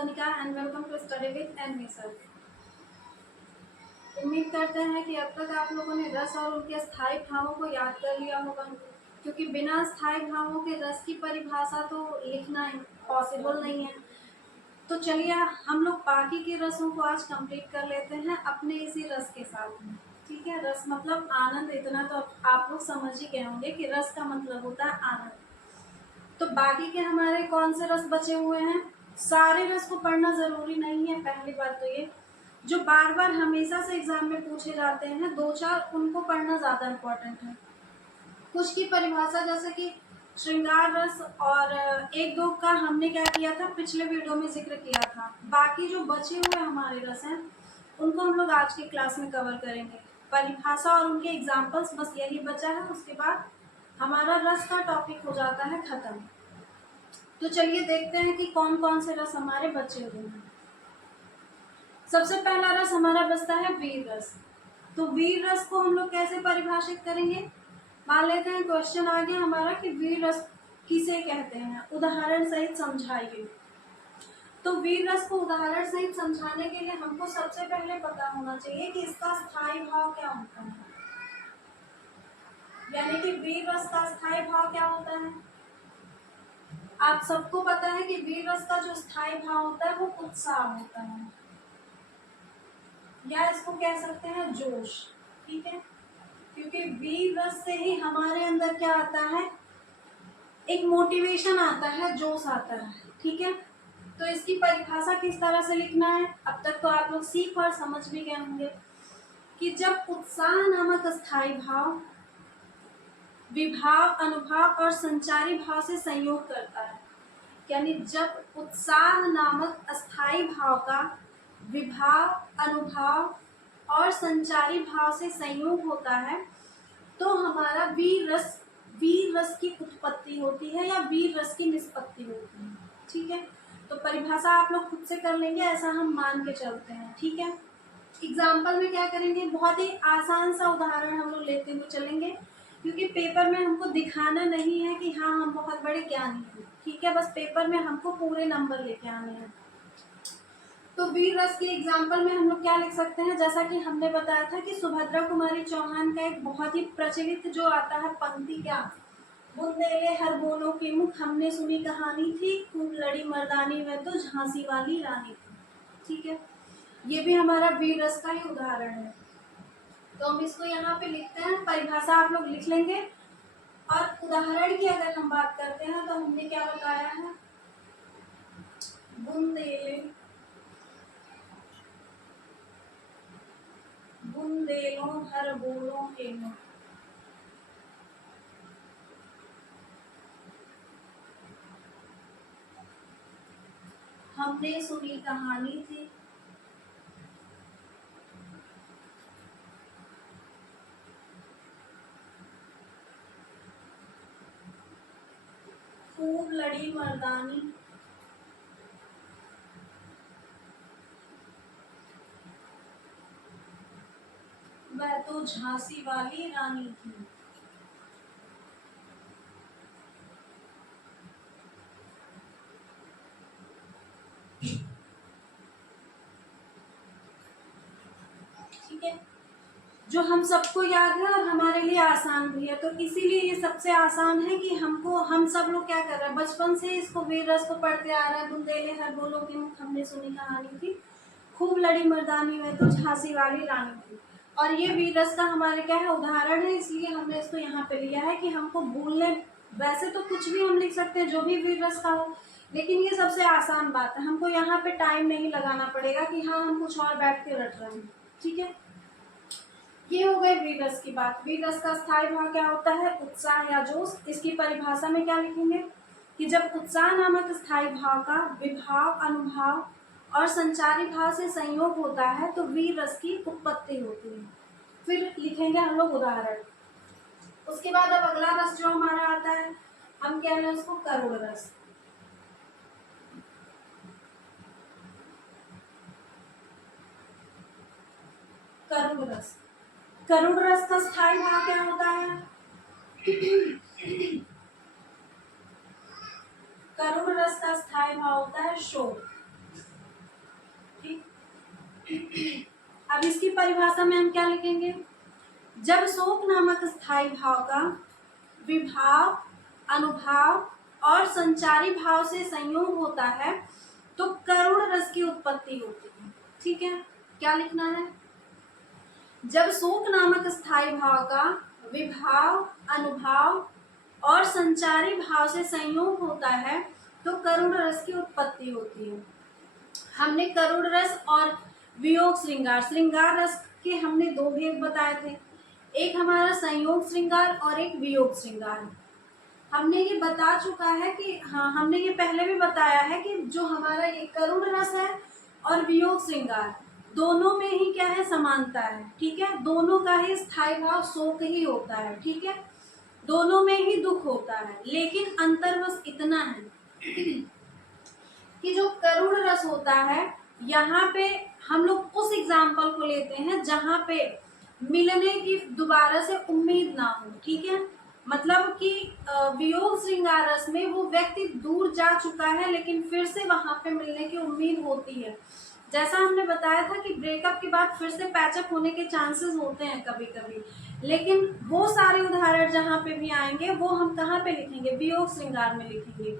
Sarnika and welcome to Study with NV Sir। उम्मीद करते हैं कि अब तक आप लोगों ने रस और उनके स्थायी भावों को याद कर लिया होगा, क्योंकि बिना स्थायी भावों के रस की परिभाषा तो लिखना पॉसिबल नहीं है। तो चलिए हम लोग बाकी के रसों को आज कंप्लीट कर लेते हैं अपने इसी रस के साथ में। ठीक है, रस मतलब आनंद, इतना तो आप लोग समझ ही गए होंगे कि रस का मतलब होता है आनंद। तो बाकी के हमारे कौन से रस बचे हुए हैं? सारे रस को पढ़ना जरूरी नहीं है। पहली बात तो ये, जो बार बार हमेशा से एग्जाम में पूछे जाते हैं दो चार, उनको पढ़ना ज्यादा इम्पोर्टेंट है। कुछ की परिभाषा जैसे कि श्रृंगार रस और एक दो का हमने क्या किया था, पिछले वीडियो में जिक्र किया था। बाकी जो बचे हुए हमारे रस हैं उनको हम लोग आज की क्लास में कवर करेंगे। परिभाषा और उनके एग्जाम्पल्स बस यही बचा है, उसके बाद हमारा रस का टॉपिक हो जाता है खत्म। तो चलिए देखते हैं कि कौन कौन से रस हमारे बचे हुए हैं। सबसे पहला रस हमारा बचता है वीर रस। तो वीर रस को हम लोग कैसे परिभाषित करेंगे? मान लेते हैं क्वेश्चन आ गया हमारा कि वीर रस किसे कहते हैं, उदाहरण सहित समझाइए। तो वीर रस को उदाहरण सहित समझाने के लिए हमको सबसे पहले पता होना चाहिए कि इसका स्थायी भाव क्या होता है। यानी कि वीर रस का स्थायी भाव क्या होता है? आप सबको पता है कि वीर रस का जो स्थायी भाव होता है वो उत्साह होता है, या इसको कह सकते हैं जोश। ठीक है, क्योंकि वीर रस से ही हमारे अंदर क्या आता है, एक मोटिवेशन आता है, जोश आता है। ठीक है, तो इसकी परिभाषा किस तरह से लिखना है, अब तक तो आप लोग सीख और समझ भी गए होंगे कि जब उत्साह नामक स्थायी भाव विभाव, अनुभाव और संचारी भाव से संयोग करता है, यानी जब उत्साह नामक स्थायी भाव का विभाव, अनुभाव और संचारी भाव से संयोग होता है, तो हमारा वीर रस की उत्पत्ति होती है या वीर रस की निष्पत्ति होती है। ठीक है, तो परिभाषा आप लोग खुद से कर लेंगे, ऐसा हम मान के चलते हैं। ठीक है, एग्जाम्पल में क्या करेंगे, बहुत ही आसान सा उदाहरण हम लोग लेते हुए चलेंगे, क्योंकि पेपर में हमको दिखाना नहीं है कि हाँ हम बहुत बड़े ज्ञानी हैं। ठीक है, बस पेपर में हमको पूरे नंबर लेके आने हैं। तो वीर रस के एग्जाम्पल में हम लोग क्या लिख सकते हैं, जैसा कि हमने बताया था कि सुभद्रा कुमारी चौहान का एक बहुत ही प्रचलित जो आता है पंक्ति, क्या, बुंदेले हर बोलों के मुख, हमने सुनी कहानी थी, खूब लड़ी मर्दानी में तो झांसी वाली रानी थी। ठीक है, ये भी हमारा वीर रस का ही उदाहरण है। तो हम इसको यहाँ पे लिखते हैं, परिभाषा आप लोग लिख लेंगे। और उदाहरण की अगर हम बात करते हैं तो हमने क्या बताया है, बुंदेलों हर बोलों के मुख, हमने सुनी कहानी थी, खूब लड़ी मर्दानी वह तो झांसी वाली रानी थी। ठीक है, जो हम सबको याद है और हमारे लिए आसान भी है, तो इसीलिए ये सबसे आसान है कि हम सब लोग क्या कर रहे हैं, बचपन से इसको वीर रस को पढ़ते आ रहे हैं। बुंदेले हर बोलों के मुख, हमने सुनी कहानी थी, खूब लड़ी मर्दानी में तो झांसी वाली रानी थी। और ये वीर रस का हमारे क्या है, उदाहरण है, इसलिए हमने इसको यहाँ पे लिया है कि हमको भूलने, वैसे तो कुछ भी हम लिख सकते हैं जो भी वीर रस का हो, लेकिन ये सबसे आसान बात है, हमको यहाँ पे टाइम नहीं लगाना पड़ेगा कि हाँ हम कुछ और बैठ के रट रहे हैं। ठीक है, ये हो गए वीर रस की बात। वीर रस का स्थायी भाव क्या होता है, उत्साह या जोश। इसकी परिभाषा में क्या लिखेंगे कि जब उत्साह नामक स्थायी भाव का विभाव, अनुभाव और संचारी भाव से संयोग होता है तो वीर रस की उत्पत्ति होती है। फिर लिखेंगे हम लोग उदाहरण। उसके बाद अब अगला रस जो हमारा आता है, हम क्या है उसको करुण रस। करुण रस, करुण रस का स्थायी भाव क्या होता है, करुण रस का स्थायी भाव होता है शोक। अब इसकी परिभाषा में हम क्या लिखेंगे? जब शोक नामक स्थायी भाव का विभाव, अनुभाव और संचारी भाव से संयोग होता है तो करुण रस की उत्पत्ति होती है। ठीक है, क्या लिखना है? जब शोक नामक स्थायी भाव का विभाव, अनुभाव और संचारी भाव से संयोग होता है तो करुण रस की उत्पत्ति होती है। हमने करुण रस और वियोग श्रृंगार, श्रृंगार रस के हमने दो भेद बताए थे, एक हमारा संयोग श्रृंगार और एक वियोग श्रृंगार। हमने ये बता चुका है कि हाँ, हमने ये पहले भी बताया है कि जो हमारा ये करुण रस है और वियोग श्रृंगार, दोनों में ही क्या है? समानता है। ठीक है, दोनों का ही स्थायी भाव शोक ही होता है। ठीक है, दोनों में ही दुख होता है, लेकिन अंतर बस इतना है कि जो करुण रस होता है, यहाँ पे हम लोग उस एग्जाम्पल को लेते हैं जहाँ पे मिलने की दोबारा से उम्मीद ना हो। ठीक है, मतलब कि वियोग श्रृंगार रस में वो व्यक्ति दूर जा चुका है लेकिन फिर से वहां पे मिलने की उम्मीद होती है। जैसा हमने बताया था कि ब्रेकअप के बाद फिर से पैचअप होने के चांसेस होते हैं कभी कभी, लेकिन वो सारे उदाहरण जहाँ पे भी आएंगे वो हम कहाँ पे लिखेंगे? वियोग श्रृंगार में लिखेंगे।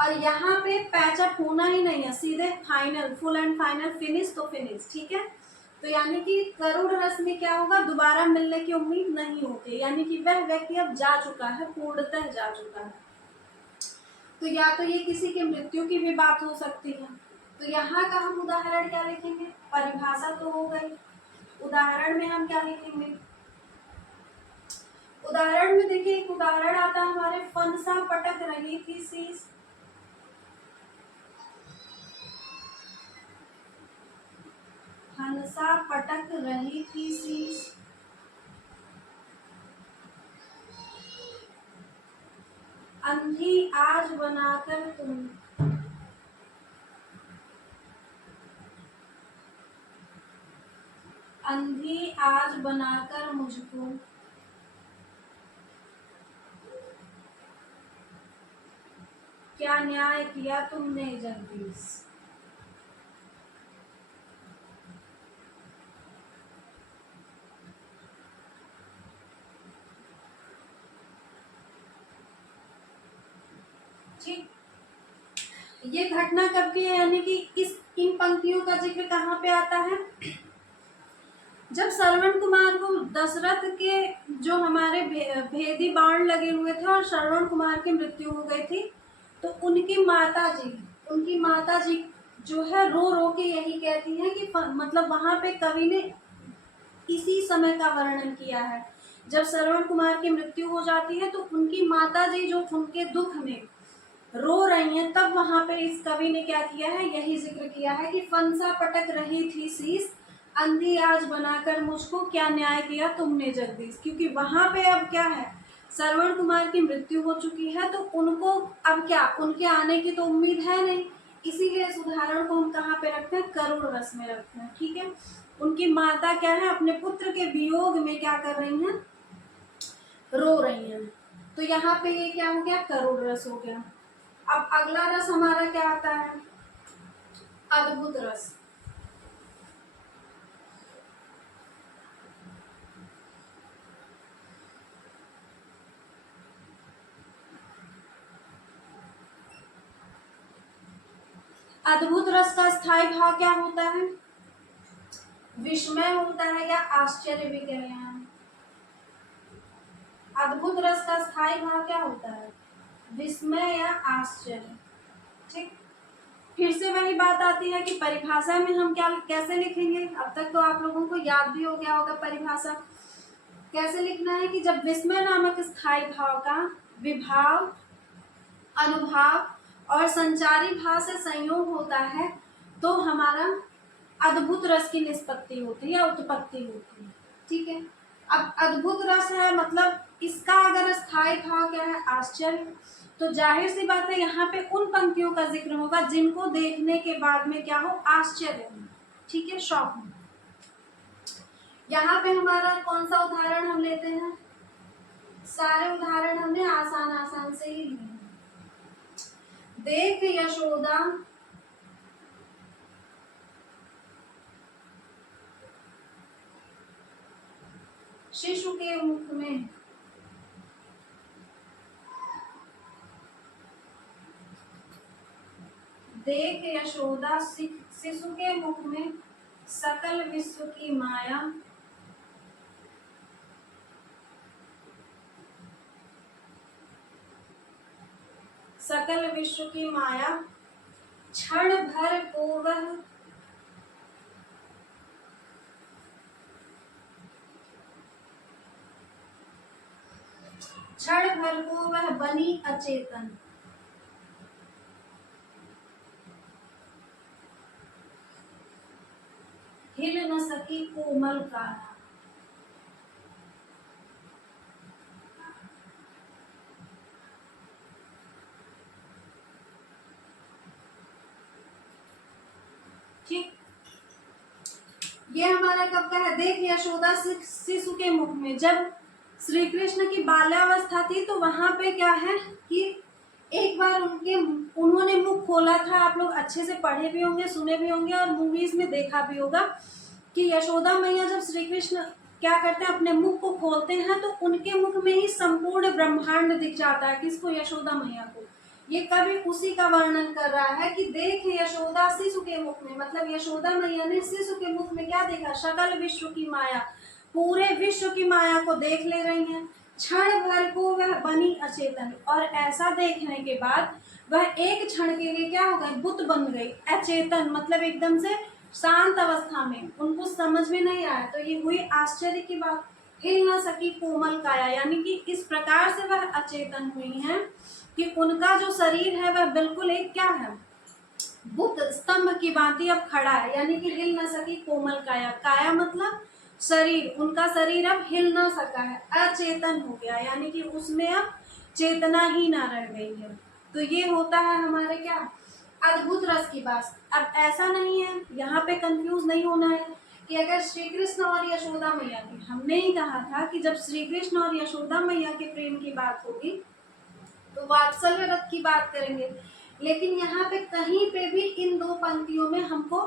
और यहाँ पे पैचअप होना ही नहीं है, सीधे final, full and final finish तो फिनिश। ठीक है, तो यानी कि करुण रस में क्या होगा? दोबारा मिलने की उम्मीद नहीं होती, यानी कि वह व्यक्ति अब जा चुका है, पूर्णतः जा चुका है। तो या तो ये किसी की मृत्यु की भी बात हो सकती है। तो यहाँ का हम उदाहरण क्या लिखेंगे? परिभाषा तो हो गई, उदाहरण में हम क्या लिखेंगे? उदाहरण में देखिए, एक उदाहरण आता है हमारे, फनसा पटक रही थी शीश, हंसा पटक रही थी शीश, अंधी आज बनाकर तुम, अंधी आज बनाकर मुझको, क्या न्याय किया तुमने जगदीश। ठीक, ये घटना कब की है? यानी कि इन पंक्तियों का जिक्र कहाँ पे आता है? जब श्रवण कुमार को दशरथ के जो हमारे भेदी बाण लगे हुए थे और श्रवण कुमार की मृत्यु हो गई थी, तो उनकी माता जी जो है रो रो के यही कहती हैं कि मतलब वहां पे कवि ने इसी समय का वर्णन किया है। जब श्रवण कुमार की मृत्यु हो जाती है तो उनकी माता जी जो उनके दुख में रो रही हैं, तब वहां पे इस कवि ने क्या किया है? यही जिक्र किया है कि फंसा पटक रही थी शीश, अंधी आज बनाकर मुझको, क्या न्याय किया तुमने जगदीश। क्योंकि वहां पे अब क्या है? श्रवण कुमार की मृत्यु हो चुकी है, तो उनको अब क्या, उनके आने की तो उम्मीद है नहीं, इसीलिए इस उदाहरण को हम कहाँ पे रखते हैं? करुण रस में रखते हैं। ठीक है, उनकी माता क्या है? अपने पुत्र के वियोग में क्या कर रही हैं? रो रही हैं। तो यहाँ पे ये क्या हो गया? करुण रस हो गया। अब अगला रस हमारा क्या आता है? अद्भुत रस। अद्भुत रस का स्थायी भाव क्या होता है? विस्मय होता है या आश्चर्य भी कह रहे हैं। अद्भुत रस का स्थायी भाव क्या होता है? विस्मय या आश्चर्य। ठीक, फिर से वही बात आती है कि परिभाषा में हम क्या कैसे लिखेंगे? अब तक तो आप लोगों को याद भी हो गया होगा परिभाषा। कैसे लिखना है कि जब विस्मय नामक स्थायी भाव का विभाव, अनुभाव और संचारी भाव से संयोग होता है तो हमारा अद्भुत रस की निष्पत्ति होती है या उत्पत्ति होती है। ठीक है, अब अद्भुत रस है, मतलब इसका अगर स्थायी भाव क्या है? आश्चर्य, तो जाहिर सी बात है यहाँ पे उन पंक्तियों का जिक्र होगा जिनको देखने के बाद में क्या हो? आश्चर्य हो। ठीक है, शॉक हो। यहाँ पे हमारा कौन सा उदाहरण हम लेते हैं? सारे उदाहरण हमने आसान आसान से ही लिए। देख यशोदा शिशु के मुख में देख यशोदा शिशु के मुख में सकल विश्व की माया, सकल विश्व की माया क्षण भर को वह क्षण भर को वह बनी अचेतन। हिल न सकी कोमल काया। ठीक, ये हमारा कब का है? देख यशोदा शिशु के मुख में, जब श्री कृष्ण की बाल्यावस्था थी तो वहां पे क्या है कि एक बार उन्होंने मुख खोला था। आप लोग अच्छे से पढ़े भी होंगे, सुने भी होंगे और मूवीज में देखा भी होगा कि यशोदा मैया जब श्री कृष्ण क्या करते हैं, अपने मुख को खोलते हैं तो उनके मुख में ही संपूर्ण ब्रह्मांड दिख जाता है। किसको? यशोदा मैया को। ये कवि उसी का वर्णन कर रहा है कि देख यशोदा शिशु के मुख में, मतलब यशोदा मैया ने शिशु के मुख में क्या देखा? सकल विश्व की माया, पूरे विश्व की माया को देख ले रही हैं। क्षण भर को वह बनी अचेतन, और ऐसा देखने के बाद वह एक क्षण के लिए क्या हो गई? बुत बन गई। अचेतन मतलब एकदम से शांत अवस्था में, उनको समझ में नहीं आया। तो ये हुई आश्चर्य की बात। हिल न सकी कोमल काया, यानी कि इस प्रकार से वह अचेतन हुई हैं कि उनका जो शरीर है वह बिल्कुल एक क्या है? बुत स्तंभ की भांति अब खड़ा है। यानी कि हिल न सकी कोमल काया, काया मतलब शरीर, उनका शरीर अब हिल ना सका है, अचेतन हो गया, यानी कि उसमें अब चेतना ही ना रह गई है। तो ये होता है हमारे क्या? अद्भुत रस की बात। अब ऐसा नहीं है, यहाँ पे कंफ्यूज नहीं होना है कि अगर श्री कृष्ण और यशोदा मैया की, हमने ही कहा था कि जब श्री कृष्ण और यशोदा मैया के प्रेम की बात होगी तो वात्सल्य रथ की बात करेंगे। लेकिन यहाँ पे कहीं पे भी इन दो पंक्तियों में हमको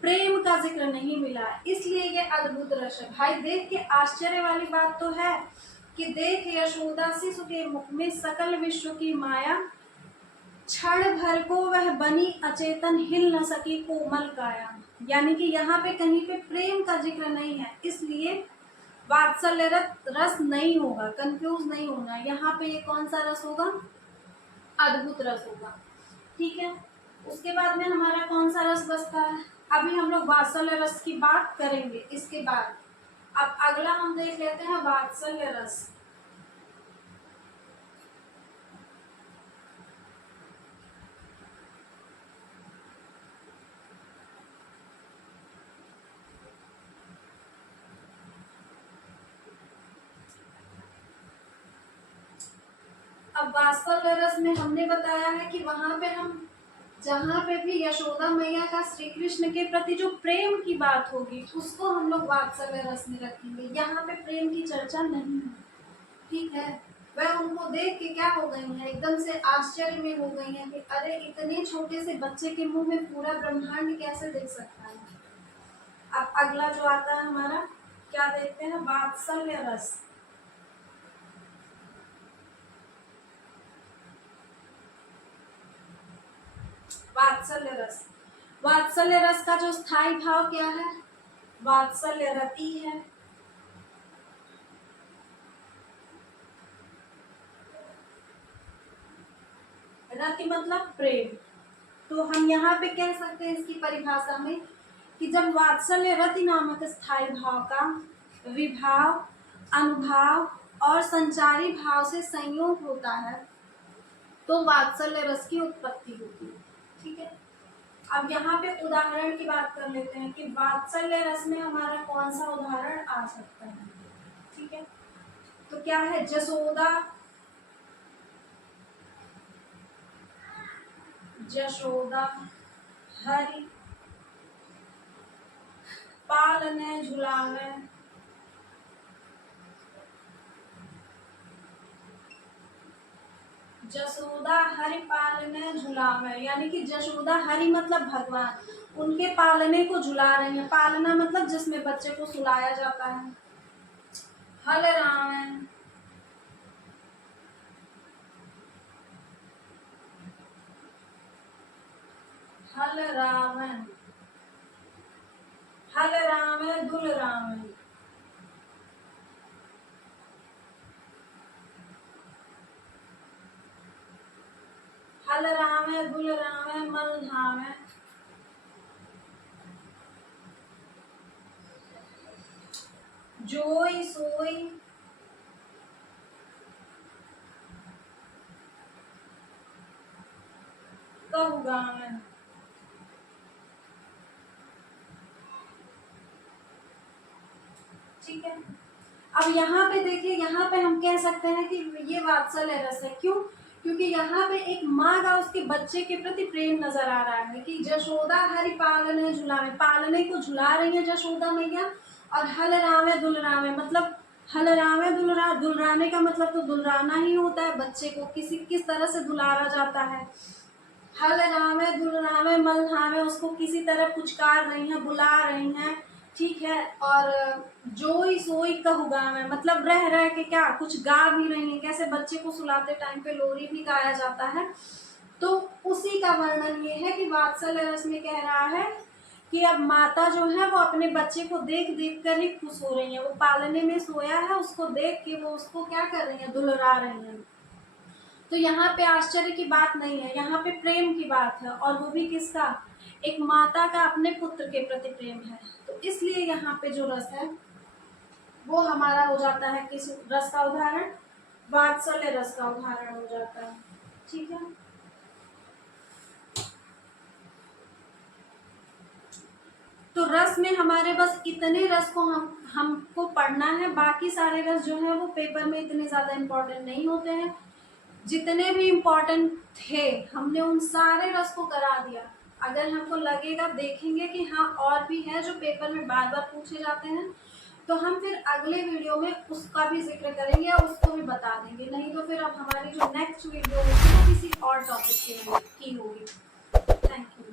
प्रेम का जिक्र नहीं मिला, इसलिए ये अद्भुत रस है। भाई देख के आश्चर्य वाली बात तो है कि देख यशोदा शिशु के मुख में सकल विश्व की माया, क्षण भर को वह बनी अचेतन, हिल न सकी कोमल काया। यानी कि यहाँ पे कहीं पे प्रेम का जिक्र नहीं है, इसलिए वात्सल्य रस नहीं होगा। कंफ्यूज नहीं होना, यहाँ पे ये कौन सा रस होगा? अद्भुत रस होगा। ठीक है, उसके बाद में हमारा कौन सा रस बचता है? अभी हम लोग वात्सल्य रस की बात करेंगे इसके बाद। अब अगला हम देख लेते हैं वात्सल्य रस। अब वात्सल्य रस में हमने बताया है कि वहां पे हम जहाँ पे भी यशोदा मैया का श्री कृष्ण के प्रति जो प्रेम की बात होगी उसको हम लोग वात्सल्य रस में रखेंगे। यहाँ पे प्रेम की चर्चा नहीं है। ठीक है, वह उनको देख के क्या हो गई है? एकदम से आश्चर्य में हो गई है कि अरे इतने छोटे से बच्चे के मुंह में पूरा ब्रह्मांड कैसे देख सकता है। अब अगला जो आता है हमारा, क्या देखते हैं? वात्सल्य रस। वात्सल्य रस, वात्सल्य रस का जो स्थायी भाव क्या है? वात्सल्य रति है। रति मतलब प्रेम। तो हम यहाँ पे कह सकते हैं इसकी परिभाषा में कि जब वात्सल्य रति नामक स्थायी भाव का विभाव, अनुभाव और संचारी भाव से संयोग होता है तो वात्सल्य रस की उत्पत्ति होती है। ठीक है, अब यहाँ पे उदाहरण की बात कर लेते हैं कि वात्सल्य रस में हमारा कौन सा उदाहरण आ सकता है। ठीक है, तो क्या है? जसोदा, जशोदा हरि पालने झुलावे, जसोदा हरि पालने झुलावे, यानी कि जशोदा हरि मतलब भगवान, उनके पालने को झुला रही है। पालना मतलब जिसमें बच्चे को सुलाया जाता है। हल रावण, हल रावण, हल रावण दुल रावण, हल रावण दुल रावण मल धावण, जोई सोई कहु गावन। ठीक है, अब यहाँ पे देखिए, यहाँ पे हम कह सकते हैं कि ये वात्सल्य रस है। क्यों? क्योंकि यहाँ पे एक माँ का उसके बच्चे के प्रति प्रेम नजर आ रहा है कि जशोदा हरि पालने झुलावे, पालने को झुला रही है जशोदा मैया, और हल रावे दुलरावे, मतलब हल रावे दुलराने का मतलब तो दुलराना ही होता है बच्चे को, किस तरह से दुलारा जाता है। हल रावे दुलरावे मल धावे, उसको किसी तरह पुचकार रही हैं, बुला रही हैं। ठीक है, और जोई सोई कहु गावे, मतलब रह रह के क्या कुछ गा भी रही है, कैसे बच्चे को सुलाते टाइम पे लोरी भी गाया जाता है। तो उसी का वर्णन ये है कि वात्सल्य रस में कह रहा है कि अब माता जो है वो अपने बच्चे को देख देख कर ही खुश हो रही है। वो पालने में सोया है, उसको देख के वो उसको क्या कर रही है, दुलरा रही है। तो यहाँ पे आश्चर्य की बात नहीं है, यहाँ पे प्रेम की बात है, और वो भी किसका, एक माता का अपने पुत्र के प्रति प्रेम है। तो इसलिए यहाँ पे जो रस है वो हमारा हो जाता है किस रस का उदाहरण, वात्सल्य रस का उदाहरण हो जाता है। ठीक है, तो रस में हमारे बस इतने रस को हमको पढ़ना है, बाकी सारे रस जो है वो पेपर में इतने ज्यादा इम्पोर्टेंट नहीं होते हैं। जितने भी इम्पोर्टेंट थे हमने उन सारे रस को करा दिया। अगर हमको लगेगा, देखेंगे कि हाँ और भी है जो पेपर में बार बार पूछे जाते हैं, तो हम फिर अगले वीडियो में उसका भी जिक्र करेंगे और उसको भी बता देंगे। नहीं तो फिर अब हमारी जो नेक्स्ट वीडियो होगी वो किसी और टॉपिक की होगी। Thank you.